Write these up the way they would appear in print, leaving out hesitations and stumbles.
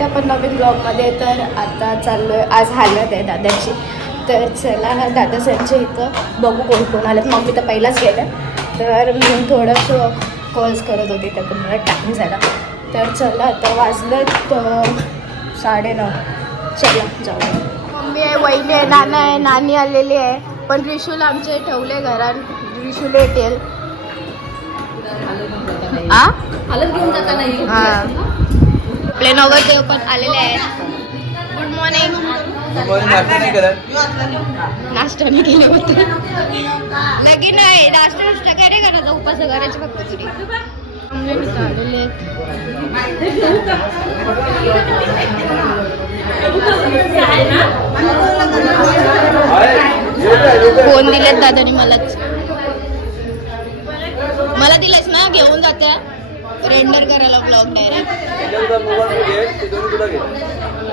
भेटूया पण नवीन ब्लॉगमध्ये. तर आता चाललो आहे, आज हलत आहे दादाची. तर चला दादा सरच्या इथं बघू कोण कोण आलं. मम्मी तर पहिलाच गेलं, तर मी थोडंसं कॉल्स करत होते, त्यातून मला टाइम झाला. तर चला आता वाजलं तर 9:30. चला जाऊ. मम्मी आहे, वहिनी आहे, नाना आहे, नानी आलेली आहे. पण रिशूला आमचे ठेवले घरात. रिशूला येतील हालत घेऊन जाता नाही. आपले नवरदेव पण आलेले आहेत. Good morning. नाश्ता नाही केलं होतं. लगीन आहे, नाश्ता काय रे करायचा, उपास करायचे फक्त तुरी. फोन दिलेत दादानी मलाच. मला दिलेस ना, घेऊन जात्या रेंडर करायला ब्लॉग डायरेक्ट.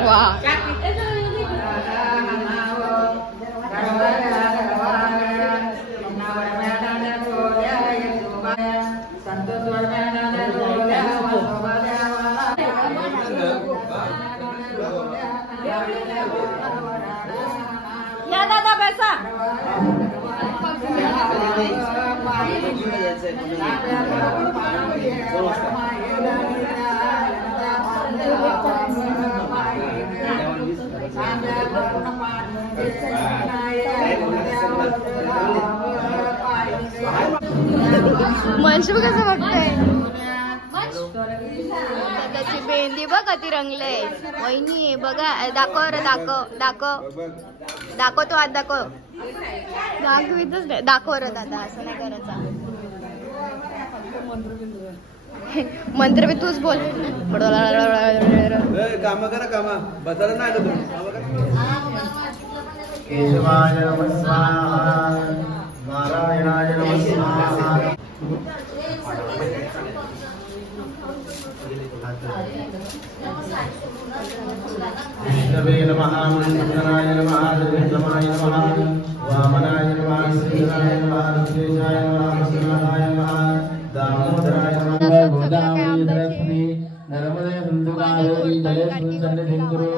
वा या दादा पैसा. मनशू कसं बघतोय. त्याची मेहंदी बघ कधी रंगले. वहिनी बघा, दाखव रे, दाखव तो आज दाखव. दाखवितच नाही, दाखव रे दादा, असं नाही करायचं. मंत्र बी तूच बोल. काम करा, कामा बसायला नाही आलं केशवाय नमः स्वाहा, नारायणाय नमः स्वाहा. विष्णवे नमः, मन्मथनाय नमः, विष्णुमाय नमः, वामनाय नमः, श्रीधराय नमः, विश्वेशाय नमः, प्रसन्नाय नमः, दामोदराय नमः. गोदावरी सरस्वती नर्मदे सिन्धु कावेरी जलेऽस्मिन् सन्निधिं कुरु.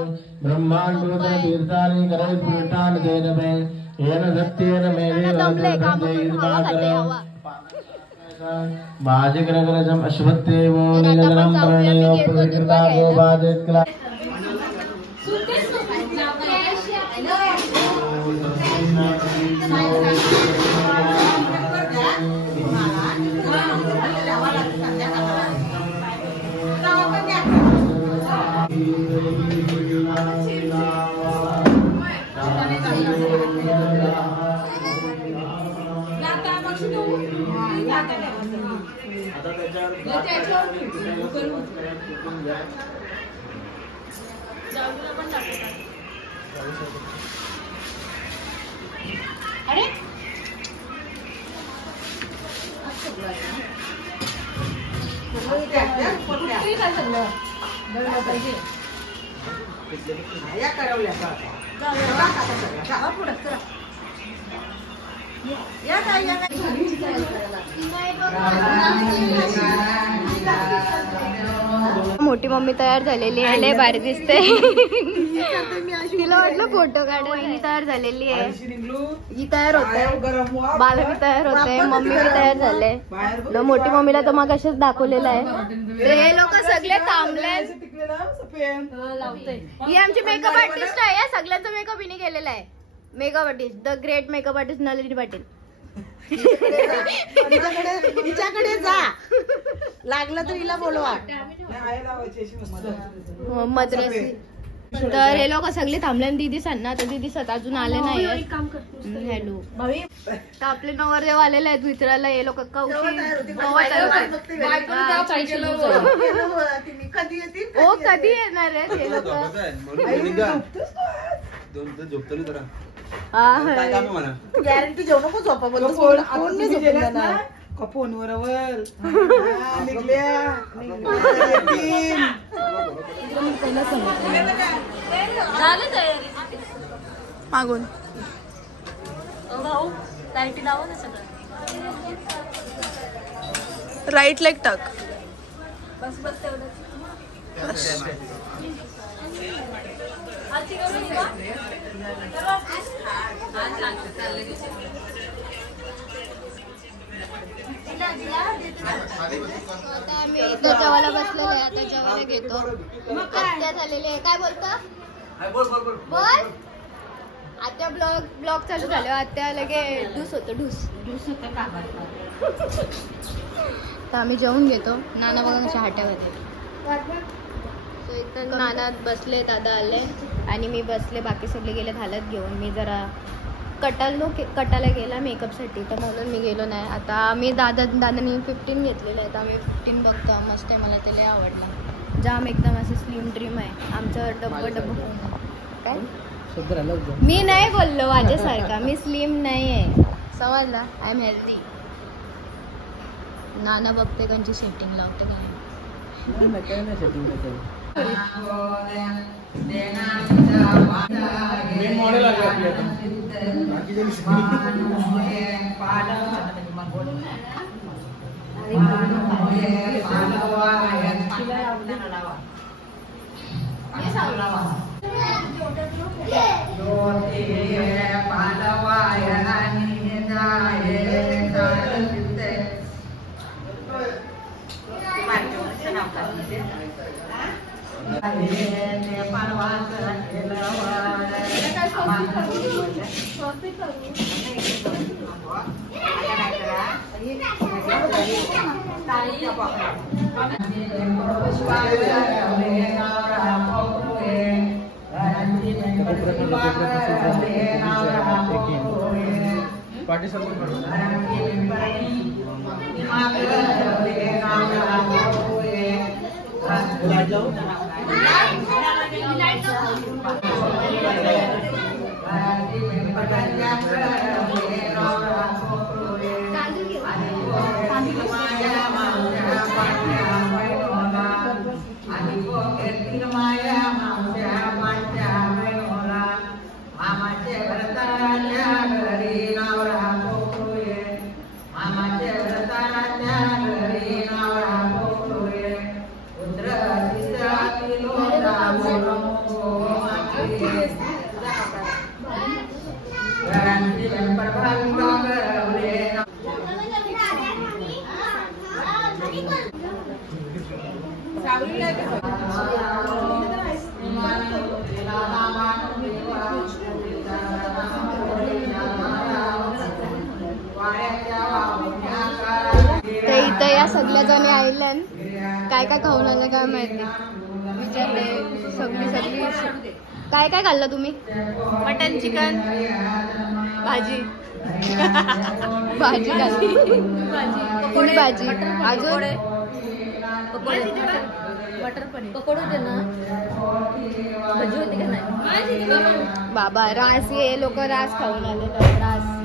ब्रह्माण्डोदर तीर्थानि करे स्फुरतान् तेन मे येन सत्येन मे भाजग्रगरजम् अश्वत्थेवो नीलधरं वर्णयो पुरुषकृतागो बाधेत्कला. अरे मोठी मम्मी तयार झालेली आहे, लय भारी दिसते. तिला वाटलं फोटो काढ. वहिनी तयार झालेली आहे, ही तयार होते, बाला बी तयार होते, मम्मी बी तयार झाले. मोठी मम्मीला तर मग असेच दाखवलेलं आहे. हे लोक सगळे थांबले. ही आमची मेकअप आर्टिस्ट आहे, सगळ्यांचा मेकअप हिने केलेला आहे. Makeup artist, the great makeup artist Nalini Patil. तिच्याकडे जा, लागलं तर हिला बोलवा. मद्रासी. तर हे लोक सगळे थांबले. दीदी सांना तर दीदी स्वतः अजून आले नाही. हॅलो, तर आपले नवरदेव आलेले आहेत विचारायला. हे लोक कधी येणार आहेत हे लोक. गॅरंटी जेवण नको झोपा फोनवर मागून राईट लेग टाक. बस आम्ही इथं जेवायला बसलेलो आहे. आता जेवायला घेतो. आत्या झालेली आहे. काय बोलता बोल. आत्या ब्लॉग चालू झाले. आत्या लगे ढूस होतं का. तर आम्ही जेवून घेतो. नाना बघा कशा हाट्यामध्ये. सो इथं नाना बसले, दादा आले आणि मी बसले. बाकी सगळे गेले हालत घेऊन. मी जरा कटाला गेला मेकअपसाठी, तर म्हणून मी गेलो नाही. आता आम्ही दादानी 15 घेतलेलं आहे. तर आम्ही 15 बघतो. मस्त आहे. मला ते लय आवडलं. जाम एकदम असं स्लिम ड्रीम आहे आमचं. डब्बं काय मी नाही बोललो माझ्यासारखा. मी स्लिम नाही आहे. समजला. I am healthy. नाना बघते त्यांची सेटिंग लावते नाही. मॉडेल आहे आपल्या पार्टी इथं या सगळ्या जणी आईलन काय काय खाऊन आलं काय माहिती. विचारले सगळी काय काय खाल्लं तुम्ही. मटन चिकन भाजी खाल्ली. पुरी भाजी अजून मटर पनीर पकोडे होते ना. भजी होती का नाही. बाबा रास. हे लोक रास खाऊन आले. रास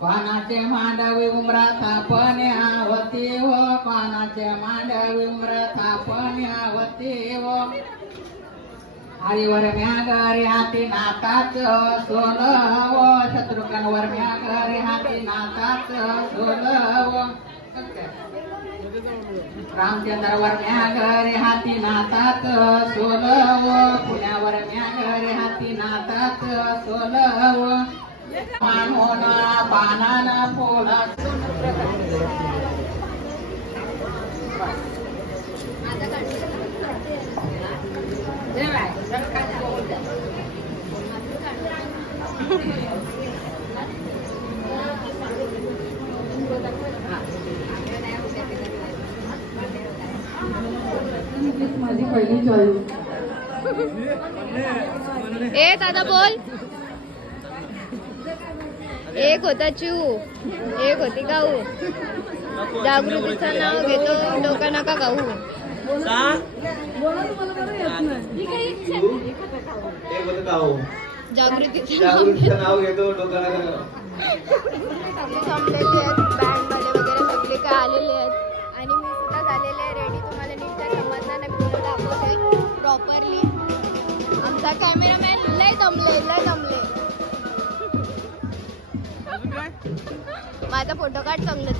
पानाचे मांडवी उमरा थापण्यावती व पानाचे मांडवी उमरा थापण्यावती व हरिवर म्यागरे हाती नाताच सोल व शत्रुघ्नवर म्यागरे हाती नाताच सोल व रामचंद्रवर म्यागरे हाती नातात सोल व पुण्यावर म्यागरे हाती नातात सोल व मानोना पानाना पोला. माझी पहिली चॉईस. ए दादा बोल. एक होता चू, एक होती गाऊ. जागृतीचं नाव घेतो डोका नका गाऊ. जागृतीचं नाव घेतो डोका नका. जमलेले आहेत बँड मध्ये वगैरे सगळे काय आलेले आहेत आणि मी सुद्धा झालेले आहे रेडी. तुम्हाला नीट काय समजणार नाही, मी तुम्हाला दाखवते प्रॉपरली. आमचा कॅमेरामॅन लय जमले. माझा फोटो काढ चांगलं.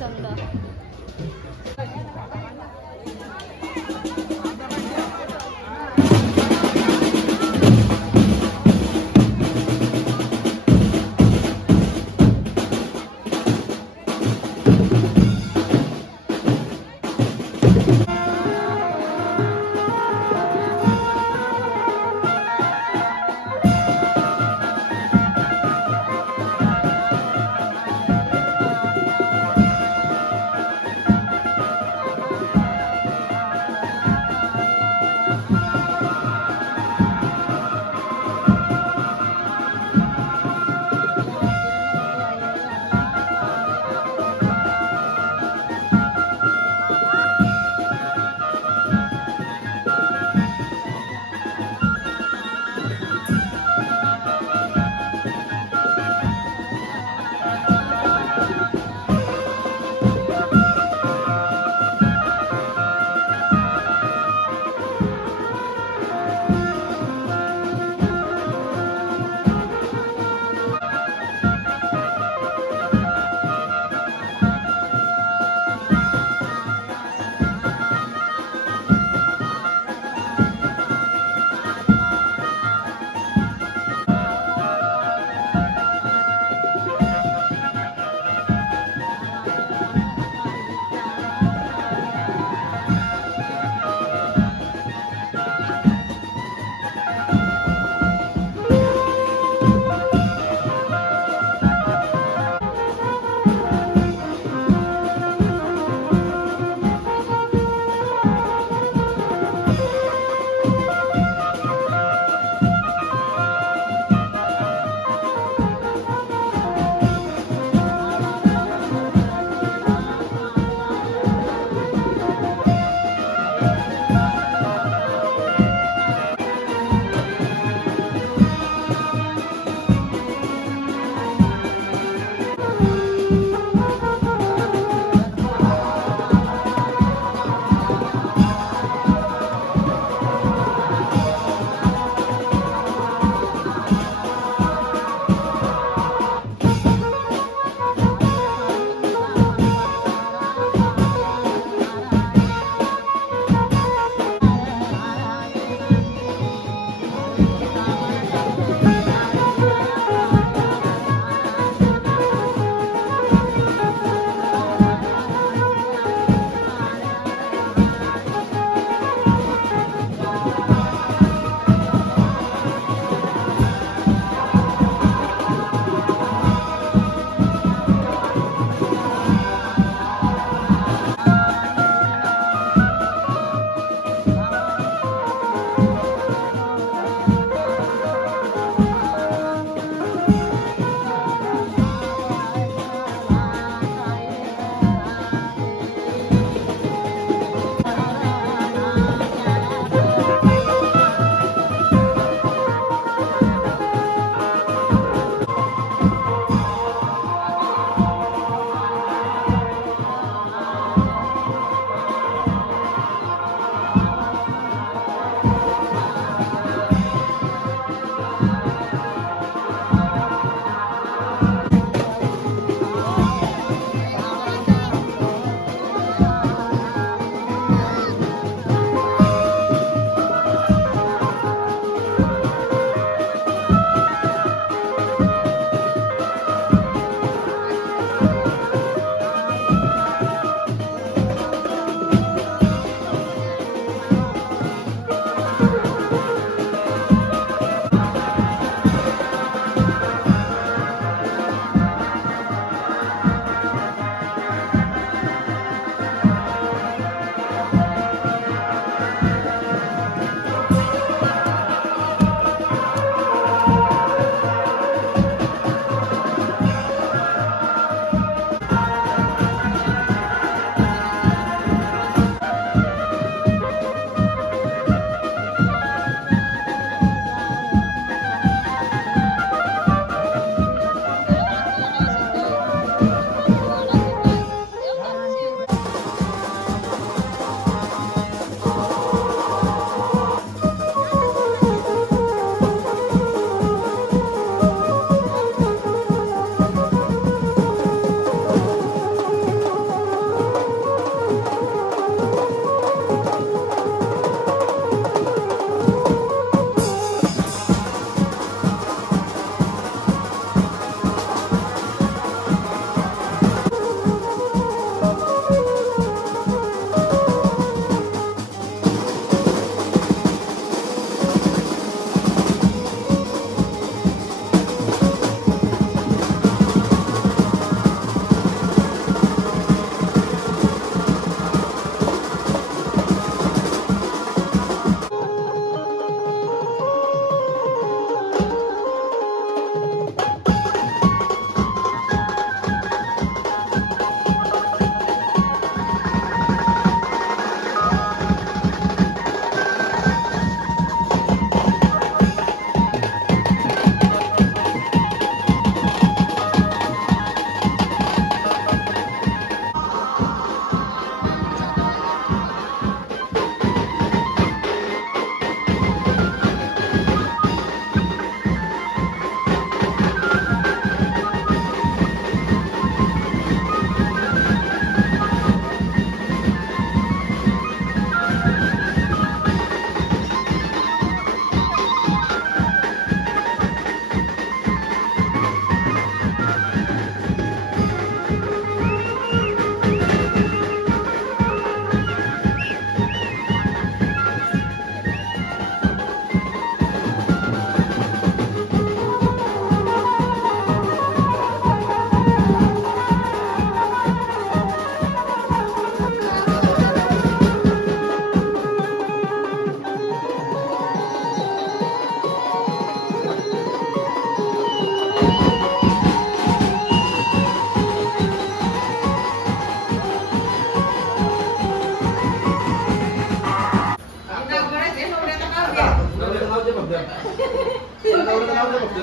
मध्ये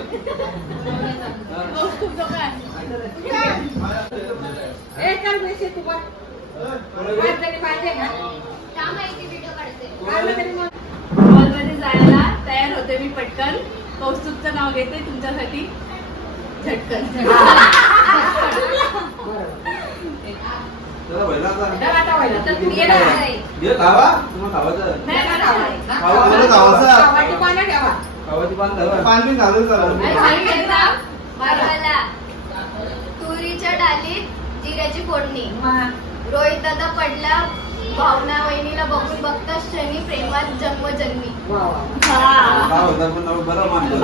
फक्त. हॉलमध्ये जायला तयार होते मी पटकन. कौस्तुभचं नाव घेते तुमच्यासाठी. झटकन. चला पहिला आता. खावाची खावा तुम्हाला खावायचं. खावाची पान खावा. पान बी झालं चालू. तुरीच्या डालीत जिऱ्याची फोडणी. रोहित दादा पडला भावना वहिनीला बघून बघता क्षणी प्रेमात जन्मजन्मी. खावा होता पण बरं मानतो.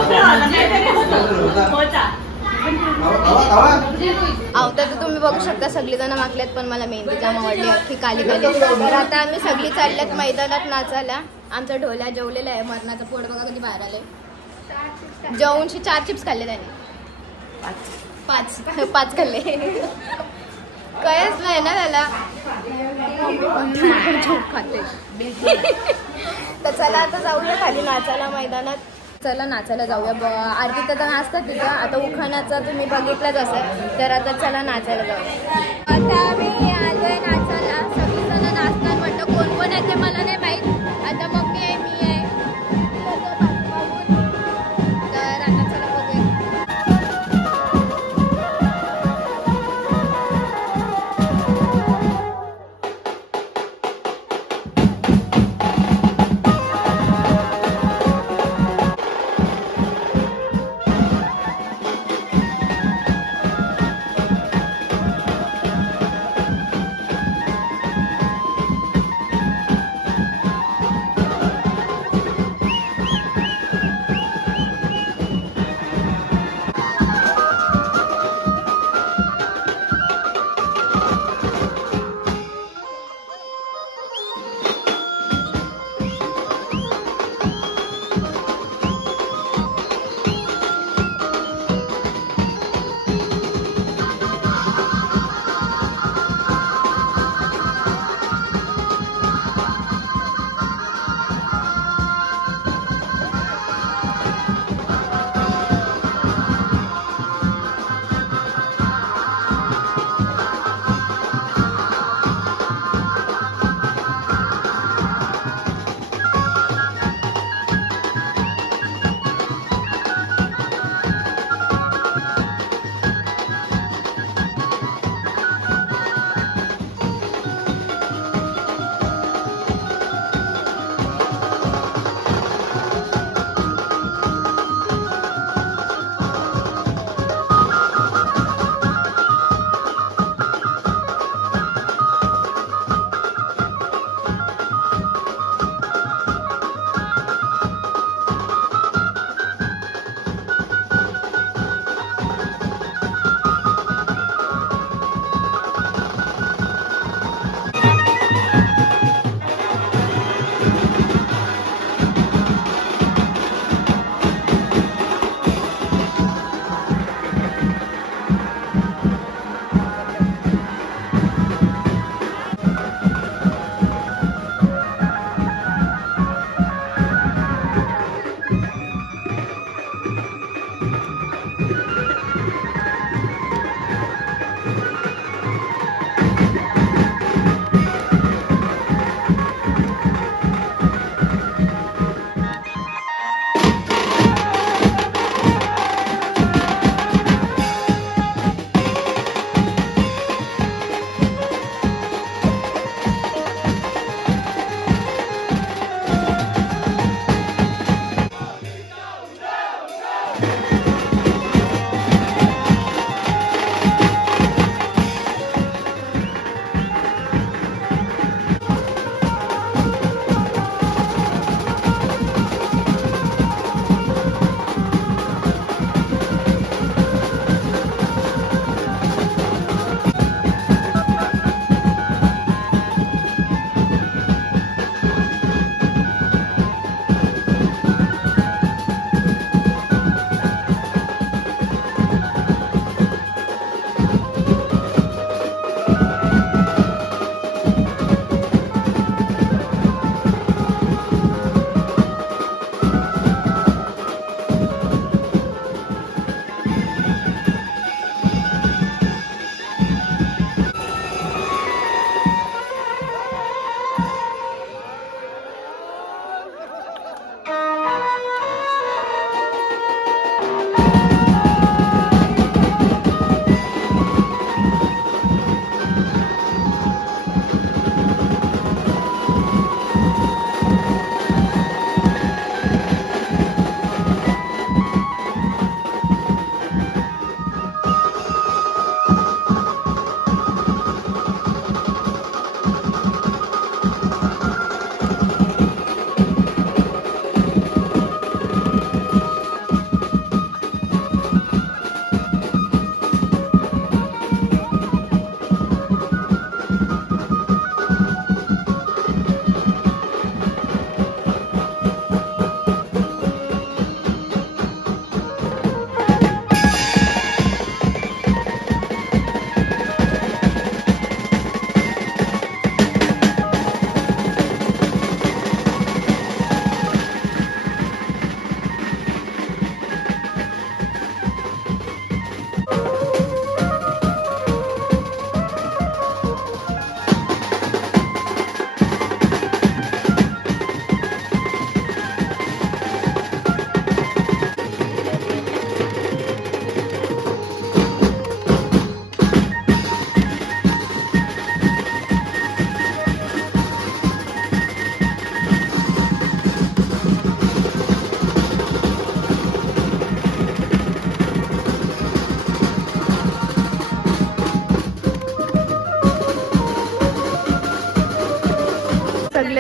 आवता तर तुम्ही बघू शकता सगळीजण मागल्यात पण मला मेहंदी जाम आवडली अख्खी काली काली. तर आता आम्ही सगळी चालल्यात मैदानात नाचायला. आमचा ढोल्या जेवलेला आहे. मरणाचं पोट बघा कधी बाहेर आले. जेवूनशी 4 चिप्स खाल्ले त्याने. 5 खाल्ले. कळच नाही ना त्याला. खाते. तर चला आता जाऊया खाली नाचायला मैदानात. चला नाचायला जाऊया. आरती तर नाचतात तिथं. आता उखाण्याचं तुम्ही बघितलंच असेल. तर आता चला नाचायला जाऊया. आता आम्ही आलोय नाचायला. सगळीजण नाचणार म्हटलं. कोण कोण आहे ते मला नाही माहीत. आता मम्मी आहे, मी आहे. तर आता चला बघूया.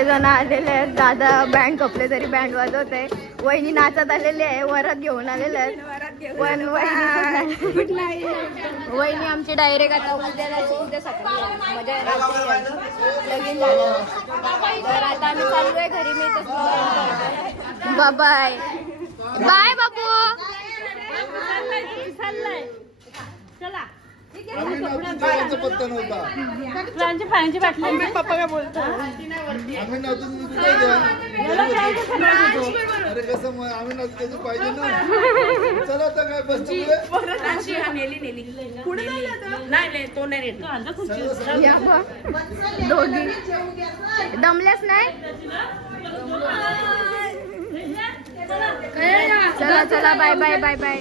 सर्वजण आलेले आहेत. दादा बँड कपले तरी बँड वाजवते. वहिनी नाचत आलेली आहे, वरात घेऊन आलेले आहेत. पण वहिनी आमची डायरेक्ट आता उद्या सकाळी मजा येणार लगीन झालं. तर आता आम्ही चाललोय घरी. मी तर बाय बाय बाबू. चला पत्ता नव्हता पाण्याची बाटली पप्पा काय बोलतो. आम्ही नव्हतो. अरे कसं आम्ही नव्हतो त्याचं पाहिजे ना. चला आता काय बस दोघी दमल्याच नाही. चला चला बाय बाय बाय बाय.